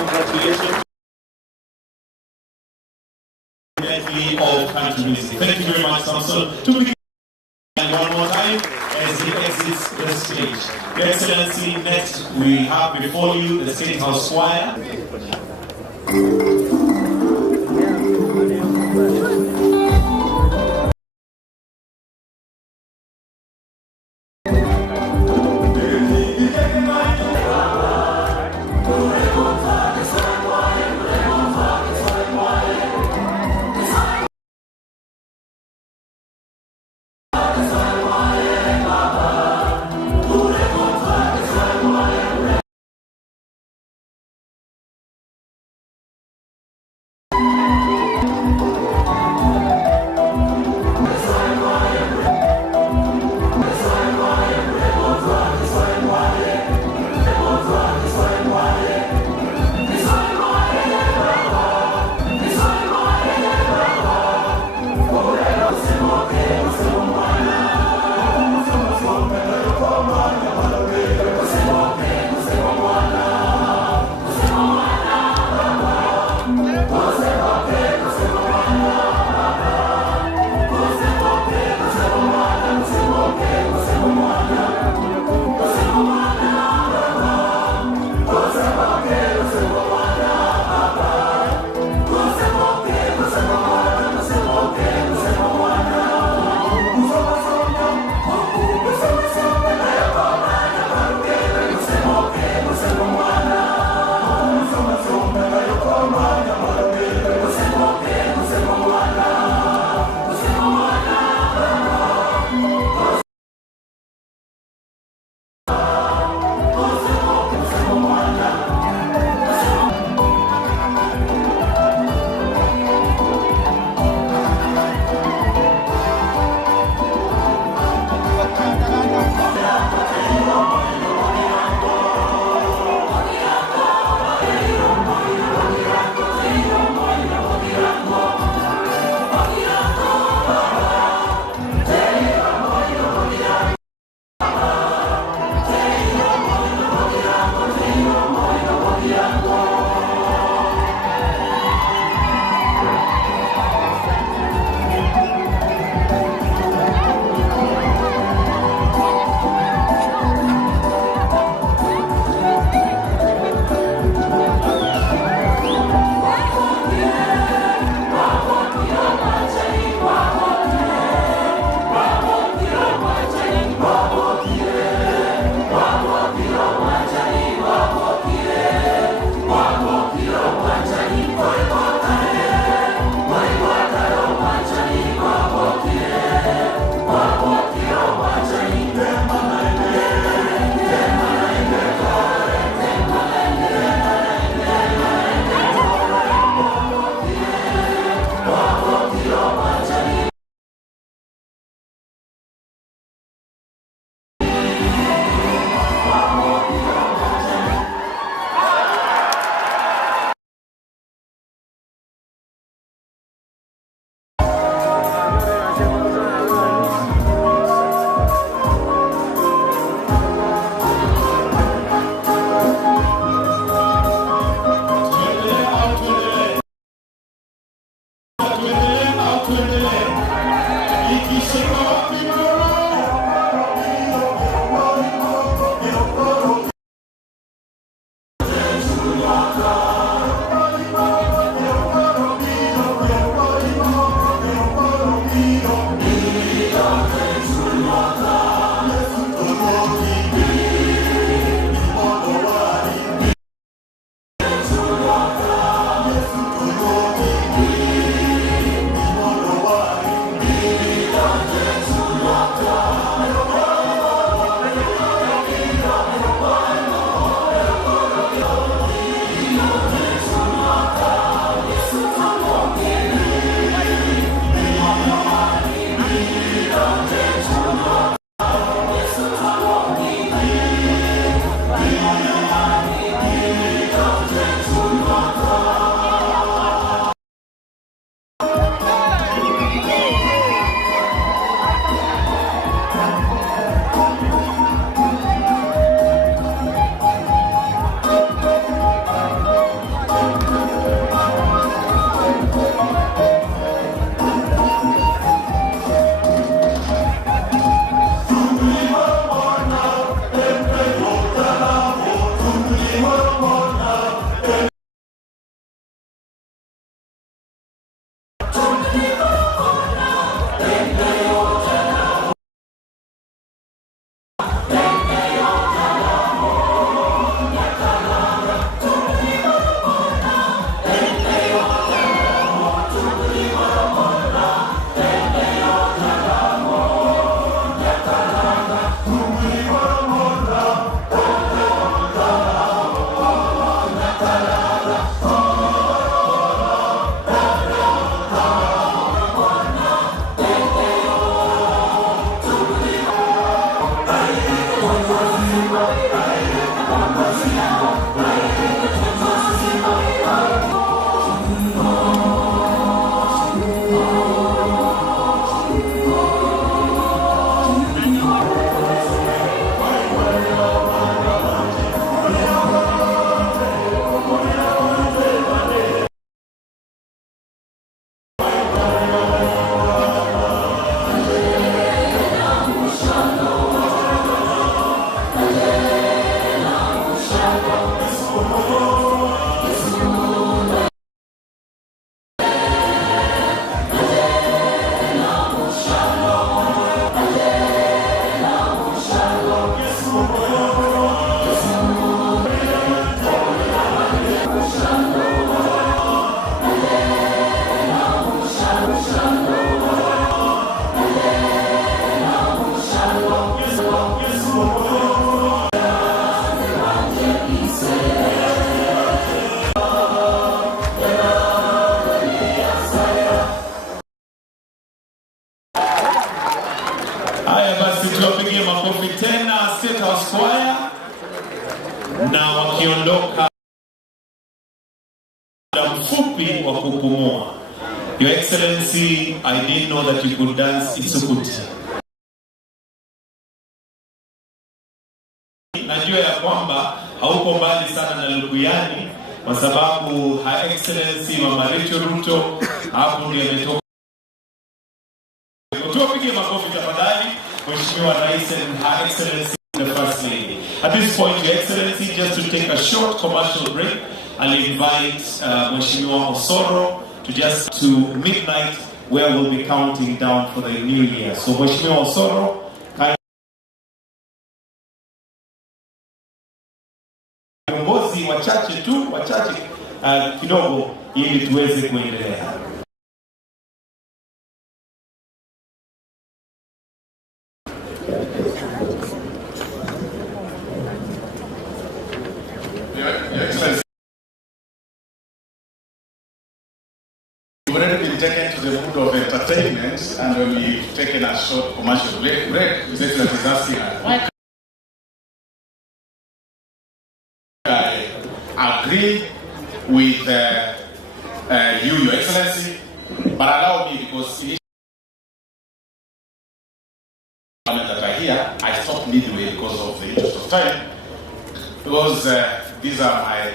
Congratulations. All country music. Thank you very much, Samson. And one more time as he exits the stage. Your Excellency, next we have before you the State House Choir. tuwapigie makofi tena State House Choir, na wakiondoka muda mfupi wa kupumua. Your Excellency, I didn't know that you could dance Isukuti. Najua ya kwamba hauko mbali sana na Lukuyani kwa sababu Her Excellency Mama Rachel Ruto hapo ndiye ametoka. Tuwapigie makofi tafadhali Mheshimiwa Rais and Her Excellency the First Lady. At this point, Your Excellency, just to take a short commercial break, I'll invite Mheshimiwa Osoro to just to midnight where we'll be counting down for the new year. So Mheshimiwa Osoro, viongozi wachache tu, wachache kidogo ili tuweze kuendelea. We've already been taken to the mood of entertainment, and when we've taken a short commercial break, His Excellency is asking why I agree with you, Your Excellency, but allow me, because that I hear, I stopped midway because of the interest of time, because these are my,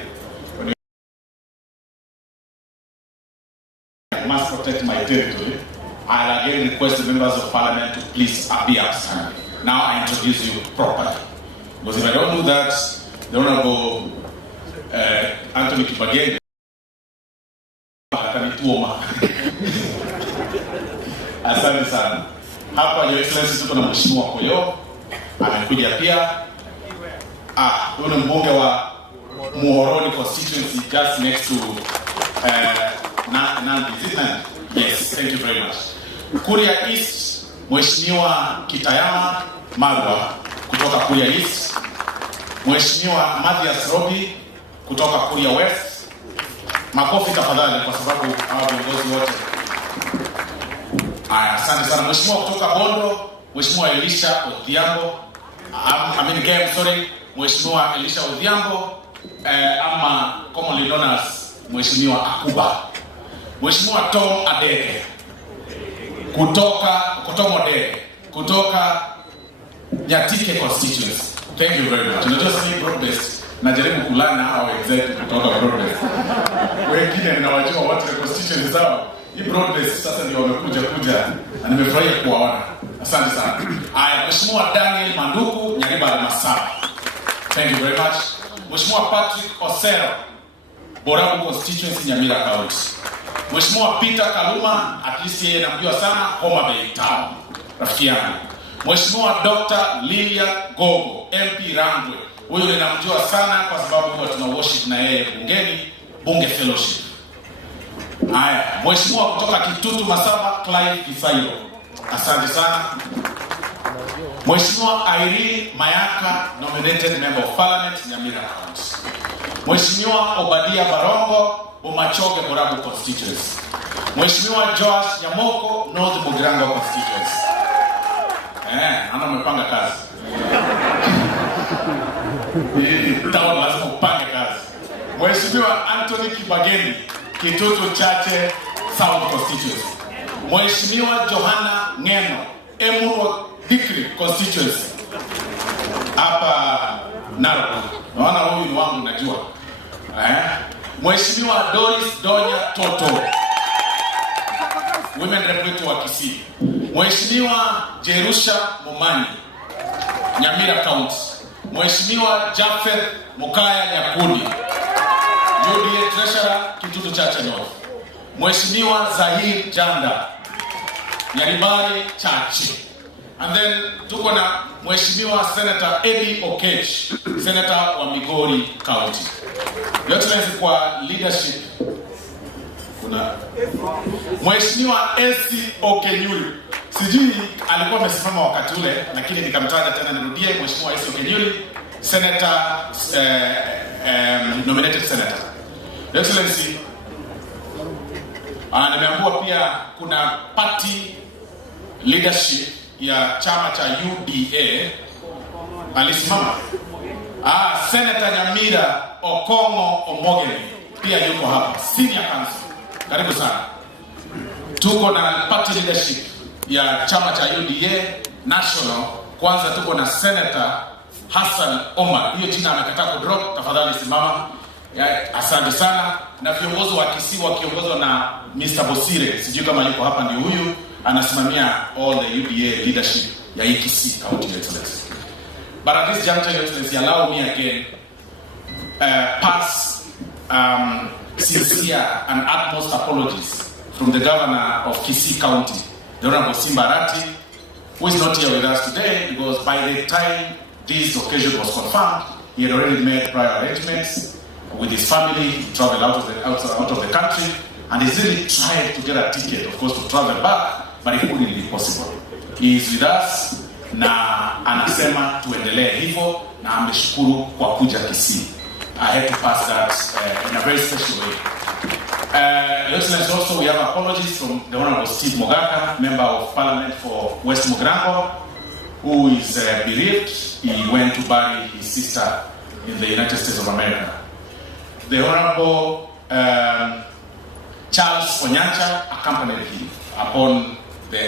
I must protect my territory. I'll again request the members of parliament to please be upstanding. Now I introduce you properly. Because if I don't do that, the Honorable Anthony Kibageni atanituoma. Asante sana. Hapa Your Excellency tuko na Mheshimiwa Koyo, amekuja pia. Huyu ni mbunge wa Muhoroni constituency just next to Nandi. Yes, thank you very much. Kuria East, Mheshimiwa Kitayama Marwa kutoka Kuria East. Mheshimiwa Mathias Robi kutoka Kuria West. Makofi tafadhali kwa sababu hawa viongozi wote. Asante sana. Mheshimiwa kutoka Bondo, Mheshimiwa Elisha Odhiambo. Mheshimiwa Elisha Odhiambo, ama commonly known as Mheshimiwa Akuba. Mheshimiwa Tom Adede kutoka Nyatike constituency. Thank you very much. Unajua sasa hii broad-based najaribu kulana au executive kutoka broad-based. Wengine ninawajua watu wa constituency zao. Hii broad-based sasa ndio wamekuja na nimefurahia kuwaona. Asante sana. Mheshimiwa Daniel Manduku, Nyariba Masaba. Thank you very much. Mheshimiwa Patrick Osero, Borabu constituency, Nyamira County. Mheshimiwa Peter Kaluma, at least yeye namjua sana, Homa Bay Town, rafiki yangu. Mheshimiwa Dr. Lilia Gogo, MP Rangwe. Huyu ninamjua sana kwa sababu huwa tuna worship na yeye bungeni, bunge fellowship. Mheshimiwa kutoka Kitutu Masaba, Clive Kisailo. Asante sana. Mheshimiwa Irene Mayaka, nominated member of parliament, Nyamira County. Mheshimiwa Obadia Barongo, Umachoge Borabu constituency. Mheshimiwa Josh Nyamoko, North Mugirango constituency. Ana umepanga kazi. Tawa lazima upange kazi. Mheshimiwa Anthony Kibageni, Kitutu Chache South constituency. Mheshimiwa Johanna Ngeno, Emuru Dikri constituency. Hapa Narok. Naona huyu ni wangu najua. Mheshimiwa Doris Donya Toto, women representative wa Kisii. Mheshimiwa Jerusha Momani, Nyamira County. Mheshimiwa Jafet Mukaya Nyakundi, UDA Treasurer, Kitutu Chache North. Mheshimiwa Zahir Janda, Nyaribari Chache. And then tuko na Mheshimiwa Senator Eddie Okech, Senator wa Migori County. Your Excellency kwa leadership kuna Mheshimiwa Esi Okenyuri. Sijui alikuwa amesimama wakati ule, lakini nikamtaja tena nirudie. Mheshimiwa Esi Okenyuri, Senator, nominated Senator. Your Excellency, nimeambiwa pia kuna party leadership ya chama cha UDA alisimama. Senator Nyamira Okongo Omogeni pia yuko hapa, senior council. Karibu sana. Tuko na party leadership ya chama cha UDA national. Kwanza tuko na Senator Hassan Omar. Hiyo jina amekataa kudrop, tafadhali simama. Asante sana. Na viongozi wa Kisii wakiongozwa na Mr. Bosire, sijui kama yuko hapa, ni huyu anasimamia all the UDA leadership ya Kisii County, Your Excellency. But at this juncture, Your Excellency, allow me again pass sincere and utmost apologies from the governor of Kisii County, the Honorable Simba Arati, who is not here with us today because by the time this occasion was confirmed, he had already made prior arrangements with his family to travel out of the country, and he's really tried to get a ticket, of course, to travel back, but it couldn't be possible. He is with us na anasema tuendelee hivyo na ameshukuru kwa kuja Kisii. I had to pass that in a very special way. Your Excellency, also we have apologies from the Honorable Steve Mogaka, Member of Parliament for West Mugirango, who is bereaved. He went to bury his sister in the United States of America. The Honorable Charles Onyancha accompanied him upon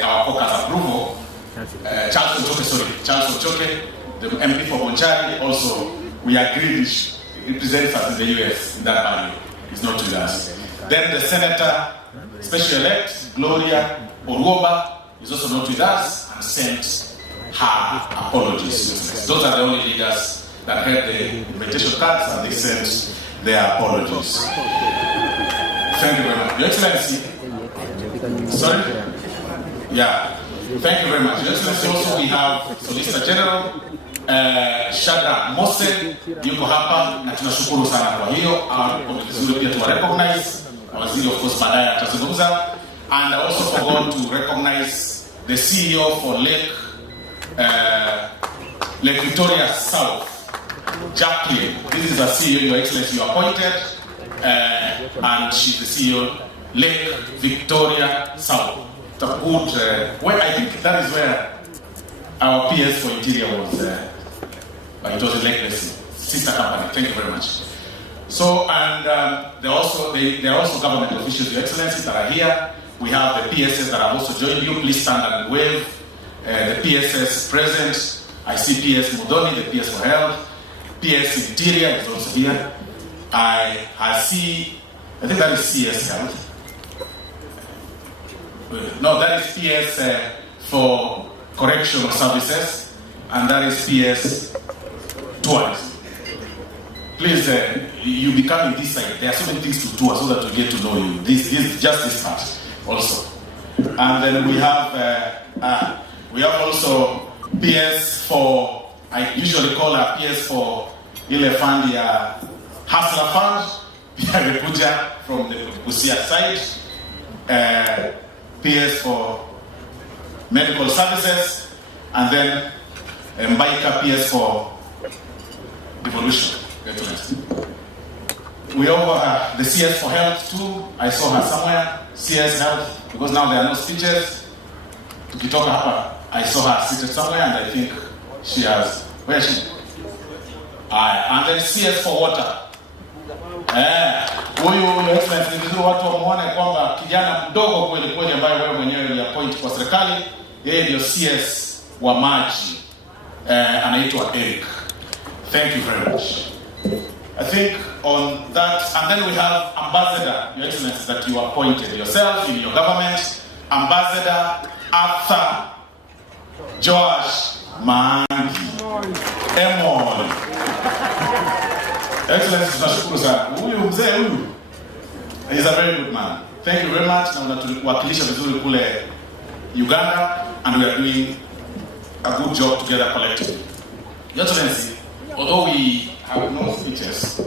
our caucus approval. Charles Ochoke, the MP for Bonchari, also we agreed he represents us in the US in that value. He's not with us. Then the Senator Special Elect Gloria Oruoba is also not with us and sent her apologies. Those are the only leaders that had the invitation cards and they sent their apologies. Thank you very much. Your Excellency. Sorry? Yeah. Thank you very much. Your Excellency, also we have Solicitor General Shadrack Mose yuko hapa na tunashukuru sana kwa hiyo. Kwa vizuri pia tuwa recognize. Waziri of course baadaye atazungumza. And I also forgot to recognize the CEO for Lake Victoria South, Jacqueline. This is the CEO, Your Excellency, you appointed, and she's the CEO, Lake Victoria South. It's a good, well, I think that is where our PS for Interior was, it was a Lake sister company. Thank you very much. So, and there are also government officials, Your Excellency, that are here. We have the PSS that have also joined you. Please stand and wave. The PSS present. I see PS Mudoni, the PS for Health. PS Interior is also here. I see, I think that is CS Health. No, that is PS for Correctional Services. And that is PS Tourism. Please, you be coming this side. There are so many things to tour so that we get to know you. Just this part also. And then we have also PS for, I usually call her PS for ile fund ya Hustler Fund, Pia Repuja from the Busia side, PS for Medical Services, and then Mbaika PS for Devolution. We have the CS for Health too. I saw her somewhere. CS Health, because now there are no speeches. Tukitoka hapa, I saw her seated somewhere, and I think she has. Where is she? And then CS for Water. Huyu Excellency ni vizuri watu wamuone kwamba kijana mdogo kweli kweli ambaye wewe mwenyewe uliappoint kwa serikali, yeye ndio CS wa maji. Anaitwa Eric. Thank you very much. I think on that, and then we have Ambassador, Your Excellency, that you appointed yourself in your government, Ambassador Arthur Joash Maangi. Emol. Excellency, tunashukuru sana. Huyu mzee huyu is a very good man. Thank you very much. Na unatuwakilisha vizuri kule Uganda, and we are doing a good job together collectively. Your Excellency, although we have no speeches,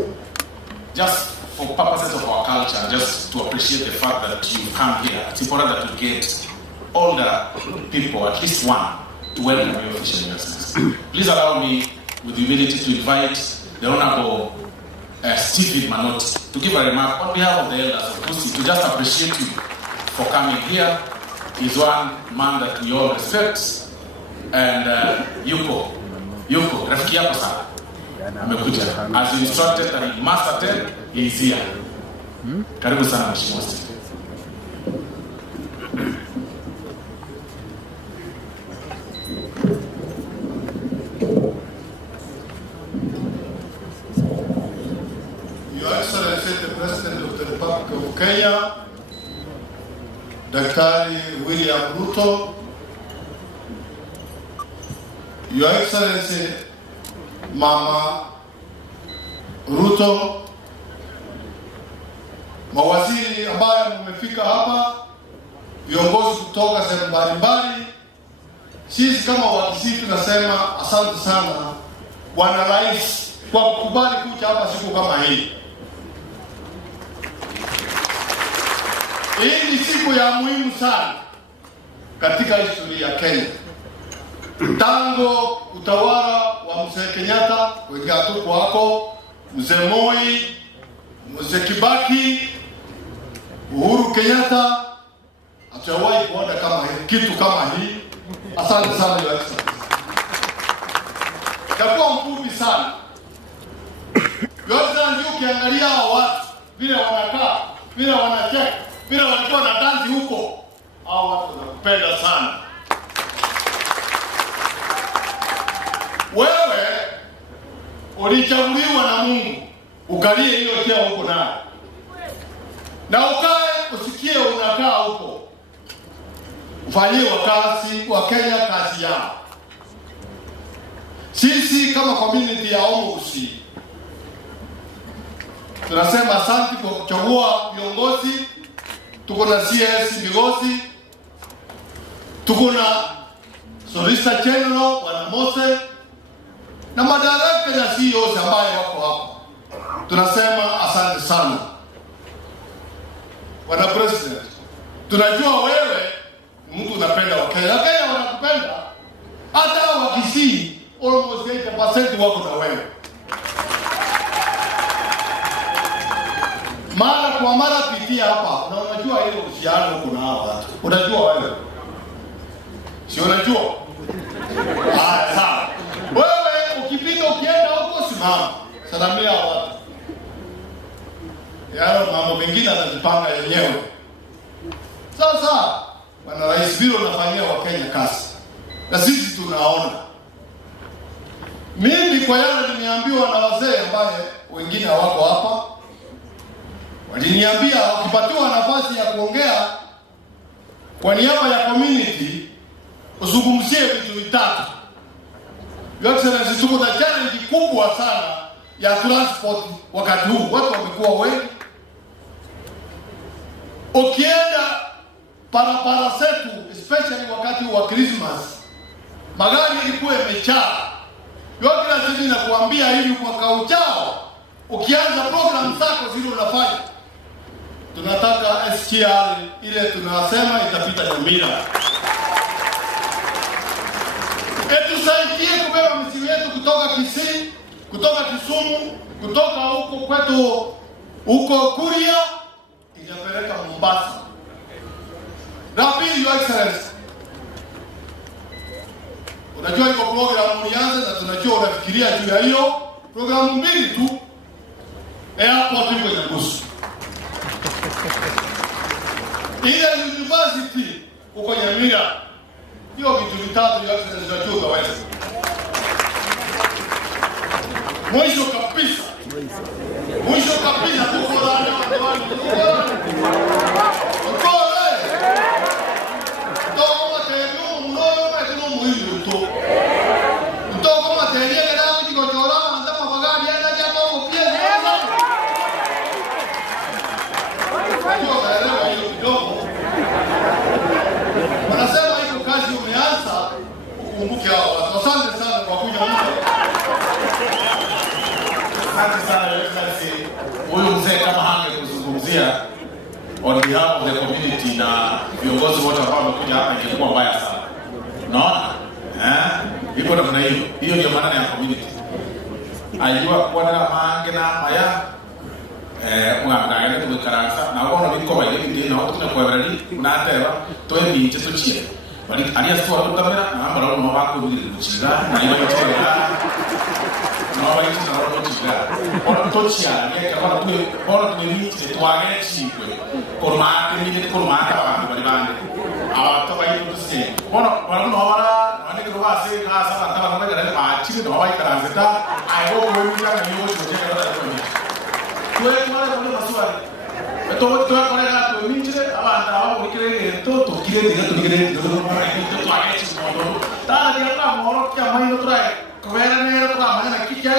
just for purposes of our culture, just to appreciate the fact that you come here, it's important that we get older people, at least one, to welcome your official guests. Please allow me, with humility, to invite the Honorable Stephen Manoti to give a remark on behalf of the elders of Kusi, to just appreciate you for coming here. He's one man that we all respect, and Yuko, rafiki yako sana. As you instructed that he must attend, he is here. Karibu sana Mheshimiwa Stephen. Your Excellency, the President of the Republic of Kenya, Daktari William Ruto, Your Excellency, Mama Ruto, mawaziri ambayo mmefika hapa, viongozi kutoka sehemu mbalimbali, sisi kama Wakisii tunasema asante sana Bwana Rais kwa kukubali kuja hapa siku kama hii. Hii ni siku ya muhimu sana katika historia ya Kenya. Tangu utawala wa Mzee Kenyatta, wengi hatuko wako, Mzee Moi, Mzee Kibaki, Uhuru Kenyatta, hatujawahi kuona kama hii, kitu kama hii. Asante sana Your Excellency. Itakuwa mfupi sana. Your Excellency, ukiangalia hao watu vile wanakaa, vile wanacheka, vile walikuwa na dansi huko, hao watu wanakupenda sana. Wewe ulichaguliwa na Mungu ukalie hiyo cheo huko nayo, na ukae usikie ufanyie wa Kenya kazi yao. Sisi kama community ya Omugusi tunasema asante kwa kuchagua viongozi. Tuko na CS Migosi, tuko na Solicitor General Bwana Mose na madirekta na CEOs ambaye wako hapo. Tunasema asante sana. Bwana President, tunajua wewe mtu unapenda Wakenya. Wakenya wanakupenda. Hata wakisii almost 80% wako na wewe. Mara kwa mara pitia hapa na unajua ile uhusiano kuna hapa. Unajua wewe. Si unajua? Sawa. Wewe ukipita ukienda huko simama. Salamia watu. Yale mambo mengine atajipanga yenyewe. Sasa Bwana Rais Biro unafanyia Wakenya kazi. Na sisi tunaona. Mimi kwa yale nimeambiwa na wazee ambaye wengine hawako hapa. Waliniambia ukipatiwa nafasi ya kuongea kwa niaba ya community uzungumzie vitu vitatu. Your Excellency, tuko na challenge kubwa sana ya transport wakati huu. Watu wamekuwa wengi. Ukienda barabara zetu especially wakati wa Christmas, magari ilikuwa imejaa. Your Excellency, nakuambia hivi mwaka ujao ukianza program zako zile unafanya, tunataka SGR ile tunasema itapita Nyamira. Tusaidie kubeba mizigo yetu kutoka Kisii, kutoka Kisumu, kutoka huko kwetu huko Kuria inapeleka Mombasa. Rapid, Your Excellency. Unajua iko program ulianza na tunajua unafikiria juu ya hiyo programu mbili tu. Airport iko Nyagusu. Ile university uko Nyamira. Hiyo vitu vitatu Your Excellency tunajua utaweza. Mwisho kabisa tuko ndani ya watu. Wanasema hiyo kazi umeanza, ukumbuke hao watu. Asante sana kwa kuja huko. Asante sana Your Excellency. Huyu mzee kama hangekuzungumzia on behalf of the community na viongozi wote ambao wamekuja hapa ingekuwa mbaya sana. Unaona? Iko namna hiyo. Hiyo ndio maana ya community. Ayua kwa na mange na maya mwangaye na tukaransa na wana biko baye ndi na watu na kwa barani na ateba to ndi cyo ciye bali aliya sto watu kamera na ambara no bako bili kuchiga na iba cyo no bali cyo na watu kuchiga ona to ciya ne ka bana tu ona tu ni cyo twage chikwe ko ma ke ni ko ma ta ba bali bande awa to baye tu se ona bana no bara ane ko ba se ka sa ta ba na ba chi no baye karansa ai go ko ni ya ni wo cyo ke ba ta tuwe kwa wale maswali tuwe kwa wale minjire abanda abo bikirege to kire digere to age modo ta dia ta moro kya mai no trai kwera ne ra ma na kikya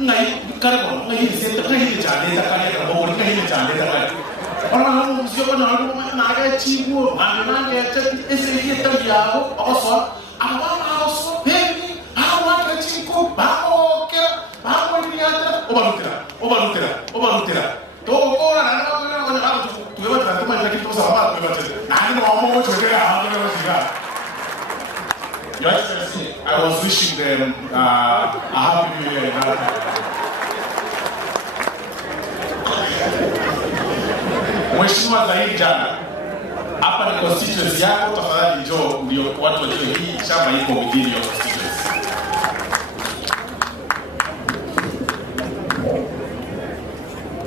ngai kare ko ngai se ta ngai jane ta kare ko bo ngai jane ta kare ona no musio ko na ga chi wo ma na ga ta ese ki ta ya ko oso aba na oso pemi awa ka chi ko ba o ke ba ko ni ata obalutera to ora na na na tuwe watu kama ile kitu sawa tuwe watu na ni mambo moto kwa hapo ndio siga. Your Excellency, I was wishing them a happy new year. Mheshimiwa Zaidi jana hapa ni constituency yako, tafadhali njoo ndio watu wajue hii shamba iko within your constituency.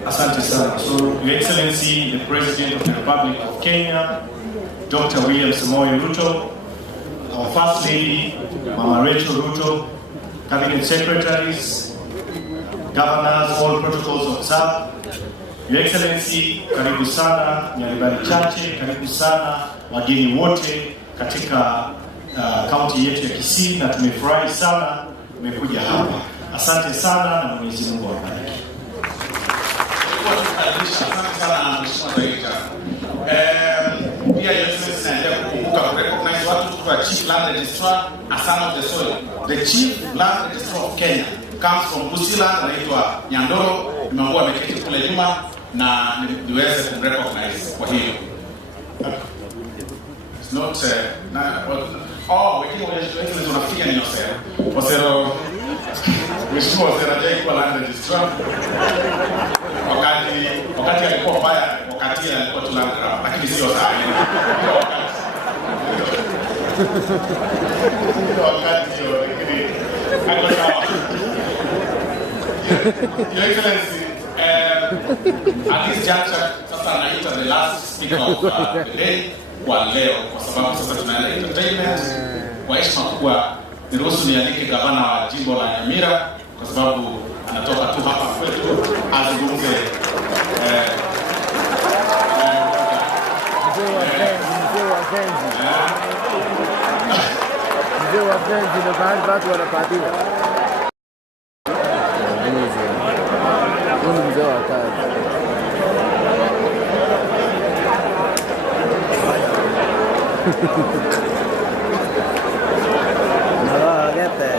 Asante sana. So, Your Excellency, the President of the Republic of Kenya, Dr. William Samoei Ruto, our First Lady, Mama Rachel Ruto, Cabinet Secretaries, Governors, all protocols observed. Your Excellency, karibu sana, Nyaribari Chache, karibu sana, wageni wote, katika kaunti yetu ya Kisii, na tumefurahi sana umekuja hapa. Asante sana na Mwenyezi Mungu awabariki. Asante sana Mheshimiwa Director. Pia Excellency naendelea kukumbuka recognize watu kwa Chief Land Registrar, a son of the soil. The Chief Land Registrar of Kenya comes from Busia, anaitwa Nyandoro. Nimeambiwa ameketi kule nyuma na niweze kumrecognize kwa hiyo. It's not wengine wale tunafikia ni Osero. Mheshimiwa Osero hajaikuwa Land Registrar. Wakati alikuwa mbaya, wakati alikuwa tulanga, lakini sio sasa. Wakati hiyo lakini hapo sawa. Your Excellency, at this juncture, sasa naita the last speaker of the day kwa leo, kwa sababu sasa tunaenda entertainment. Kwa heshima kubwa, niruhusu nialike gavana wa jimbo la Nyamira, kwa sababu anatoka tu hapa kwetu azungumze. Mzee wa Kenzi ndio mahali watu wanapatiwa. Huyu mzee wa kazi. Nala gete.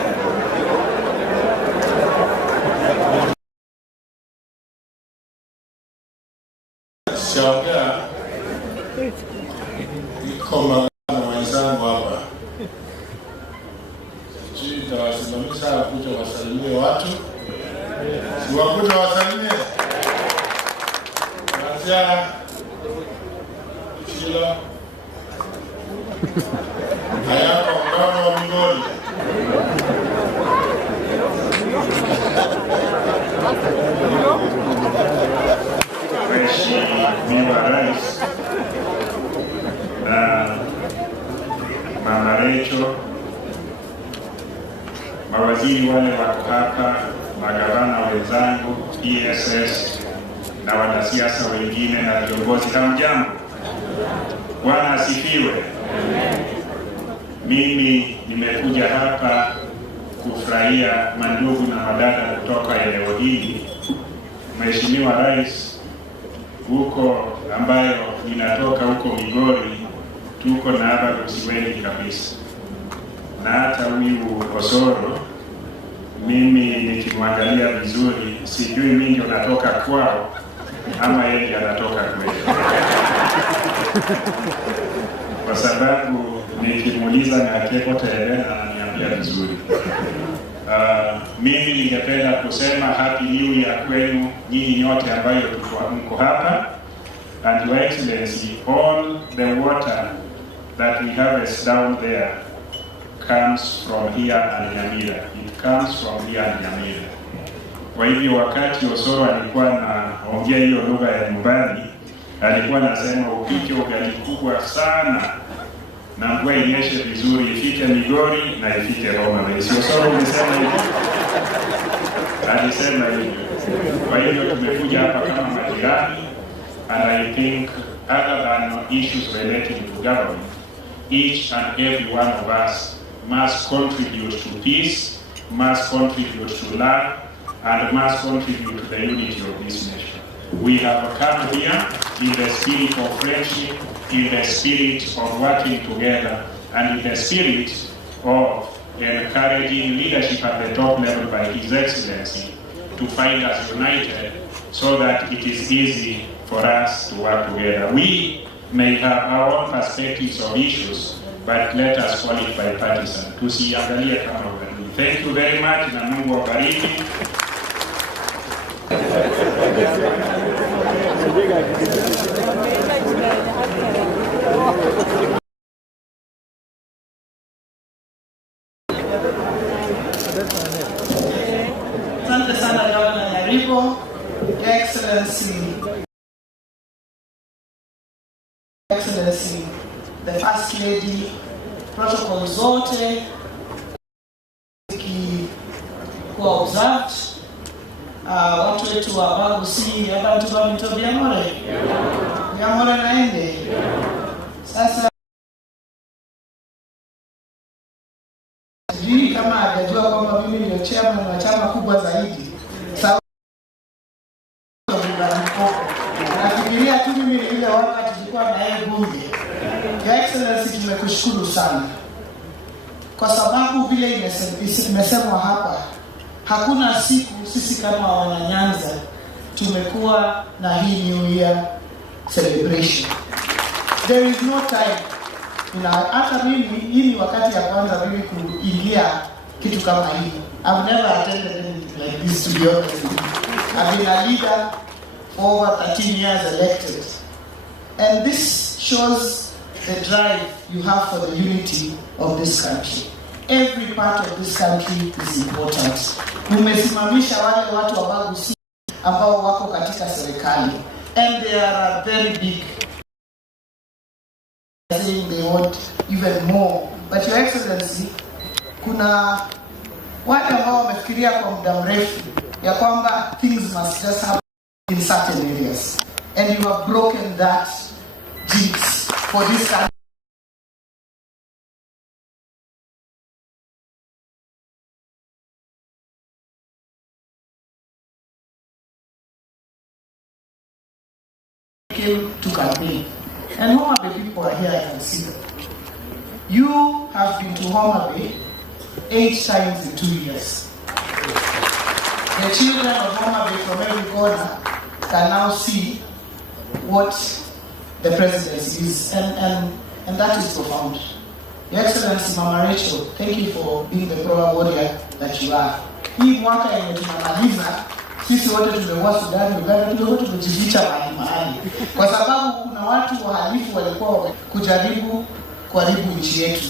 Shaongea iko na wenzangu hapa. Nitawasimamisha kuja wasalimie watu. Si wakuja wasalimie. Kuanzia Kilo hayako mkono wa Migori. Mheshimiwa Rais na Mama Rachel, mawaziri wale wako hapa, magavana wenzangu, PSS na wanasiasa wengine na viongozi, hamjambo? Bwana asifiwe. Mimi nimekuja hapa kufurahia mandugu na madada kutoka eneo hili. Mheshimiwa Rais, huko ambayo ninatoka huko Migori, tuko na abaguzi wengi kabisa, na hata huyu Osoro mimi nikimwangalia vizuri sijui mimi ndio natoka kwao ama yeye anatoka kwetu. Kwa sababu nikimuuliza na akeko tele ananiambia vizuri. Mimi ningependa kusema happy new year kwenu nyinyi nyote ambayo mko hapa, and Your Excellency, all the water that we harvest down there comes from here and Nyamira. It comes from here and Nyamira. Kwa hivyo wakati Osoro alikuwa anaongea hiyo lugha ya nyumbani, alikuwa anasema upike ugali kubwa sana na mvua inyeshe vizuri, ifike Migori na ifike Homa Bay. Osoro umesema hivyo. Alisema hivyo. Kwa hivyo tumekuja hapa kama majirani, and I think other than issues related to government, each and every one of us must contribute to peace, must contribute to love, and must contribute to the unity of this nation. We have come here in the spirit of friendship, in the spirit of working together, and in the spirit of encouraging leadership at the top level by His Excellency to find us united so that it is easy for us to work together. We may have our own perspectives of issues, but let us call it bipartisan. Tusiangalie kama uadui. Thank you very much na Mungu awabariki. Asante sana Gavana Nyaribo, Excellency, the First Lady, protocol zote kwa observed, watu wetu wa Bagusi, abantu ba mito byamore naende. Sasa Sijui kama hajajua kwamba mimi ndio chairman wa chama kubwa zaidi. Nafikiria tu mimi ni ile wakati tulikuwa na yeye bunge. Your Excellency, tumekushukuru sana. Kwa sababu vile imesemwa hapa, hakuna siku sisi kama Wananyanza tumekuwa na hii New Year celebration. There is no time. Hata mimi hii ni wakati ya kwanza mimi kuingia kitu kama hii. I've never attended anything like this, to be honest with you. I've been a leader for over 13 years elected. And this shows the drive you have for the unity of this country. Every part of this country is important. Umesimamisha wale watu wa Bagusi ambao wako katika serikali. And they are a very big, saying they want even more. But Your Excellency, kuna wale ambao wamefikiria kwa muda mrefu ya kwamba things must just happen in certain areas. And you have broken that jinx for this country. Came to campaign. And Homa Bay people are here, I can see them. You have been to Homa Bay 8 times in 2 years. The children of Homa Bay from every corner can now see what the presidency is, and that is profound. Your Excellency, Mama Rachel, thank you for being the proper warrior that you are. Hii mwaka yenye tunamaliza, sisi wote tumekuwa Sudan, Uganda, tulikuwa tumejificha mahali. Kwa sababu kuna watu wahalifu walikuwa kujaribu kuharibu nchi yetu.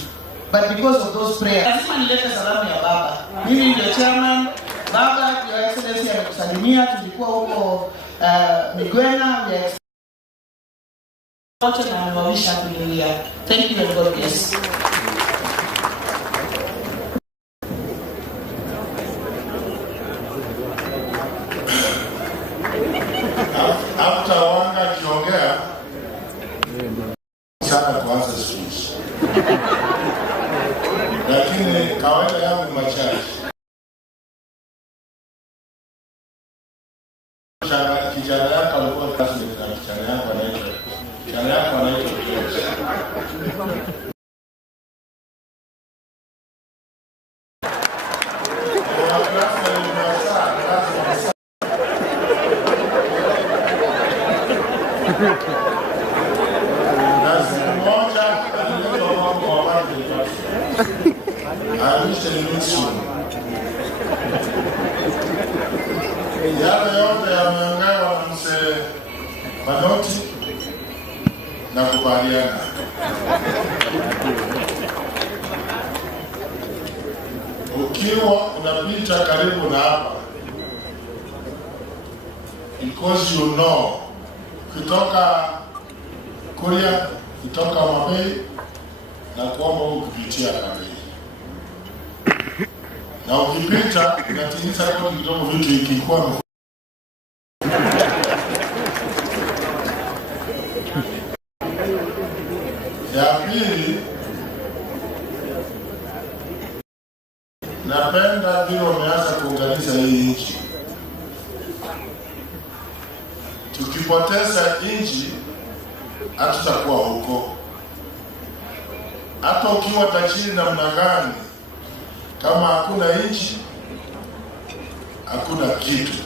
But because of those prayers, lazima nilete salamu ya baba. Mimi ndio chairman. Baba, Your Excellency amekusalimia, tulikuwa huko Migwena, wote na amewawisha kulia. Thank you and God bless. After Wanga akiongea sana kuanza speech. Lakini kawaida yangu machache. Kijana yako alikuwa kazi na kijana yako anaitwa. Kijana yako anaitwa yale yote yameongewa na mzee Manoti na kubaliana. Ukiwa unapita karibu na hapa, because you know, kutoka Kuria, kutoka Mabei, na kuomba ukipitia Kabei. Na ukipita, unatimiza kwa kidogo vitu ikikuwa ya pili, napenda vile wameanza kuunganisha hii nchi. Tukipoteza nchi, hatutakuwa huko. Hata ukiwa tajiri namna gani, kama hakuna nchi, hakuna kitu.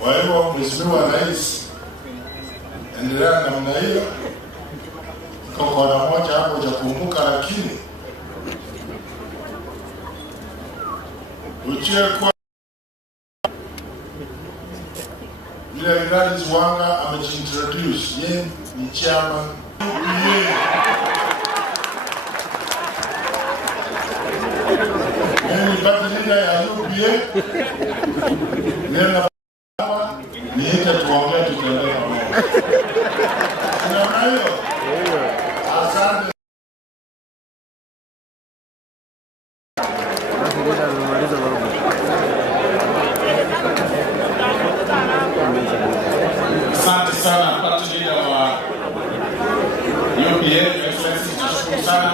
Kwa hivyo, Mheshimiwa Rais, endelea namna hiyo. Kwa kona moja hapo utakumbuka, lakini uchie kwa vile Gladys Wanga amejintroduce, yeye ni chairman mimi bado leader ya UPA. Nena hapa niite tuongee, tutembee pamoja. Sina hayo. Asante. Asante sana party leader wa UPA, Excellency, tunashukuru sana.